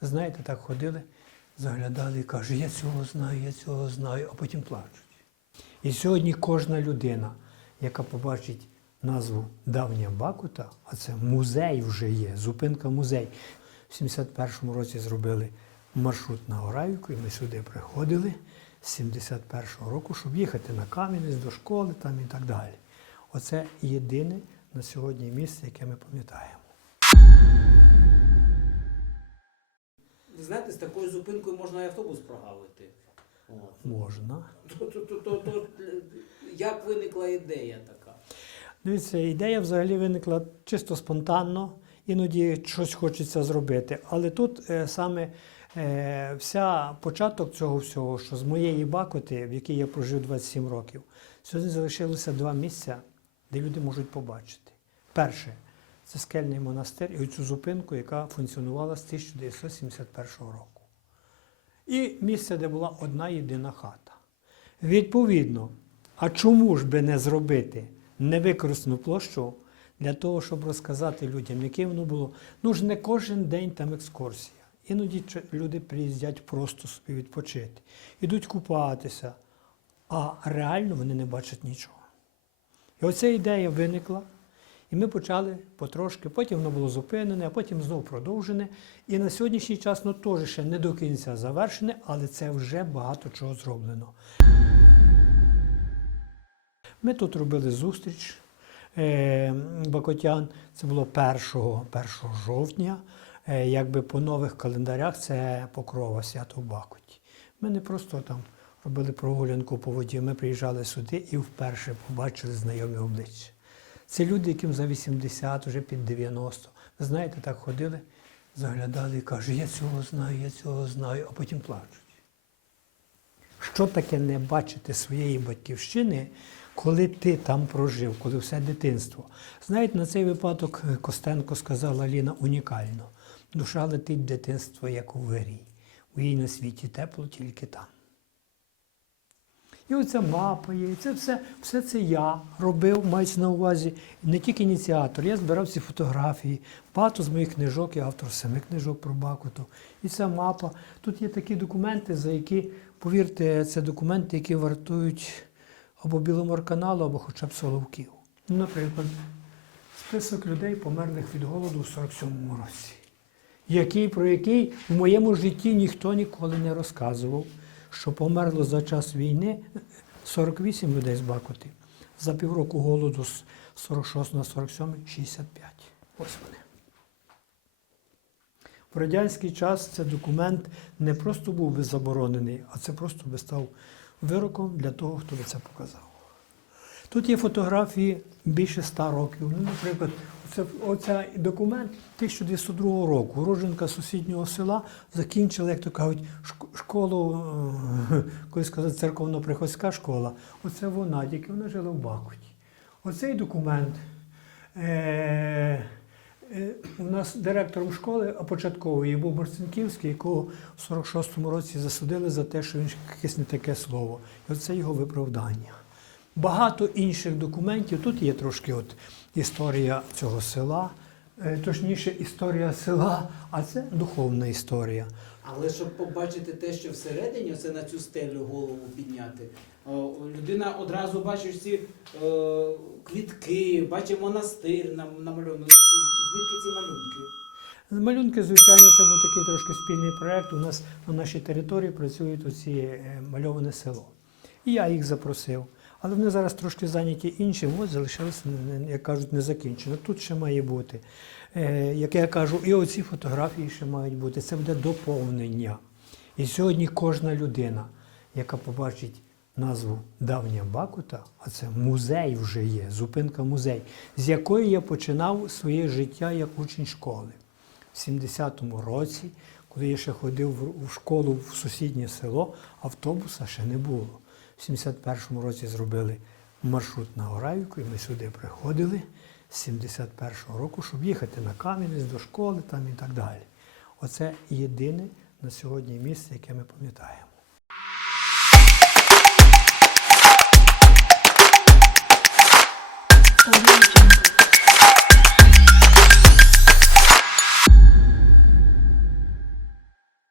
Знаєте, так ходили, заглядали і кажуть, я цього знаю, я цього знаю, а потім плачуть. І сьогодні кожна людина, яка побачить назву Давня Бакута, а це музей вже є, зупинка музей. В 71-му році зробили маршрут на Горавівку, і ми сюди приходили з 71-го року, щоб їхати на Кам'янець до школи там і так далі. Оце єдине на сьогодні місце, яке ми пам'ятаємо. З такою зупинкою можна і автобус прогавити. От. Можна. То, то, то, то, то, як виникла ідея така? Дивіться, ідея взагалі виникла чисто спонтанно, іноді щось хочеться зробити. Але тут е, саме е, вся початок цього всього, що з моєї бакоти, в якій я прожив 27 років, сьогодні залишилося два місця, де люди можуть побачити. Перше це скельний монастир і оцю зупинку, яка функціонувала з 1971 року. І місце, де була одна єдина хата. Відповідно, а чому ж би не зробити невикористану площу для того, щоб розказати людям, яке воно було? Ну ж не кожен день там екскурсія. Іноді люди приїздять просто собі відпочити, ідуть купатися, а реально вони не бачать нічого. І оця ідея виникла, і ми почали потрошки, потім воно було зупинене, а потім знову продовжене. І на сьогоднішній час воно теж ще не до кінця завершене, але це вже багато чого зроблено. Ми тут робили зустріч е, бакотян. Це було 1, 1 жовтня. Е, якби по нових календарях це покрова свято в Бакоті. Ми не просто там робили прогулянку по воді. Ми приїжджали сюди і вперше побачили знайомі обличчя. Це люди, яким за 80, вже під 90. Ви знаєте, так ходили, заглядали і кажуть, я цього знаю, я цього знаю, а потім плачуть. Що таке не бачити своєї батьківщини, коли ти там прожив, коли все дитинство? Знаєте, на цей випадок Костенко сказала Ліна унікально. Душа летить дитинство, як у вирій. У їй на світі тепло тільки там. І оця мапа є, і це все, все це я робив, мається на увазі не тільки ініціатор. Я збирав ці фотографії. Багато з моїх книжок, я автор семи книжок про Бакуту. І ця мапа. Тут є такі документи, за які, повірте, це документи, які вартують або Біломорканалу, або хоча б Соловків. Ну, наприклад, список людей, померлих від голоду в 47-му році, який, про який в моєму житті ніхто ніколи не розказував, що померло за час війни 48 людей з Бакоти. За півроку голоду з 46 на 47 65. Ось вони. В радянський час цей документ не просто був би заборонений, а це просто би став вироком для того, хто би це показав. Тут є фотографії більше ста років. Ну, наприклад, оце, оця документ 1202 року. Уродженка сусіднього села закінчила, як то кажуть, школу, е, колись сказати, церковно-приходська школа. Оце вона, тільки вона жила в Бакуті. Оцей документ. Е- Е, У нас директором школи початкової був Марцинківський, якого в 46-му році засудили за те, що він якесь не таке слово. І оце його виправдання. Багато інших документів. Тут є трошки от історія цього села, е, точніше, історія села, а це духовна історія. Але щоб побачити те, що всередині, це на цю стелю голову підняти. Людина одразу бачить ці е, квітки, бачить монастир нам- намальований. Звідки ці малюнки? Малюнки, звичайно, це був такий трошки спільний проєкт. У нас на нашій території працюють оці е, мальоване село. І я їх запросив. Але вони зараз трошки зайняті іншим, ось не- як кажуть, не закінчено. Тут ще має бути. Е, Як я кажу, і оці фотографії ще мають бути. Це буде доповнення. І сьогодні кожна людина, яка побачить назву Давня Бакута, а це музей вже є, зупинка музей, з якої я починав своє життя як учень школи. В 70-му році, коли я ще ходив в школу в сусіднє село, автобуса ще не було. В 71-му році зробили маршрут на Горавівку, і ми сюди приходили з 71-го року, щоб їхати на Кам'янець до школи там і так далі. Оце єдине на сьогодні місце, яке ми пам'ятаємо.